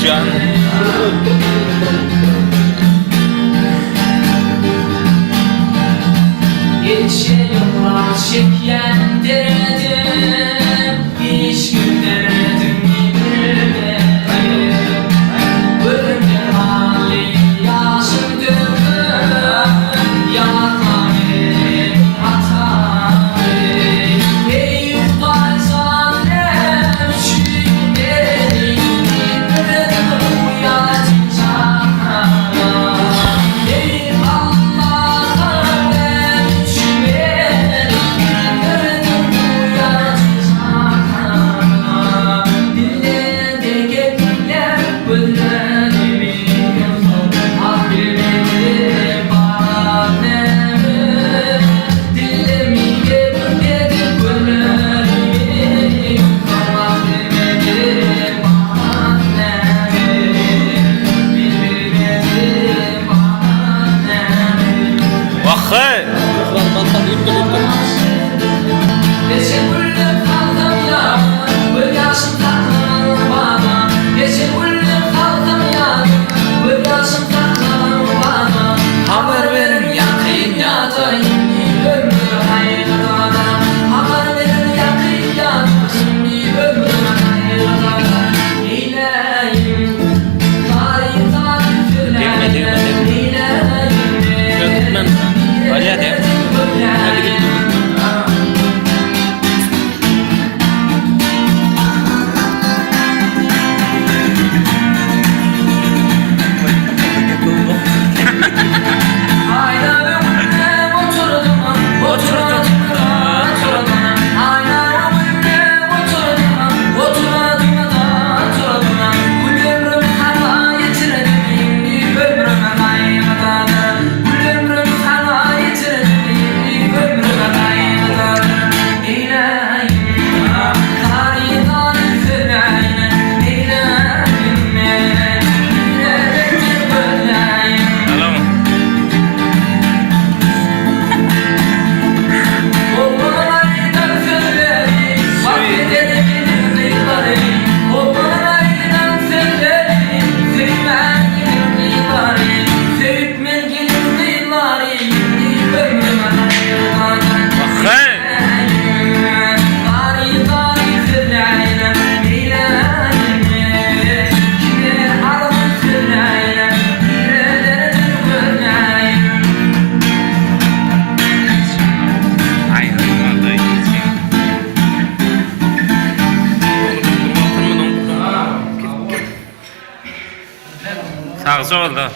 Kuşan. Geçe yollar çekyen deredim, hiç günlerdim birbirine. Bölümler hali yaşım döndüm, yanaklar benim hatam. Eyüp Alzheimer çürükleri, deredim uyanacak. Eyüp Allah'ım Vahey. Gece uyudum kaldım ya, böyle yaşım takılır bana. Gece uyudum kaldım ya, böyle yaşım takılır bana. Haber verin yakın yatayım, ömrü hayırlara. Haber verin yakın yatayım, ömrü hayırlara. Eyleyim, tarih fırlayayım, eyleyim. Vaya de. Sağ ol da.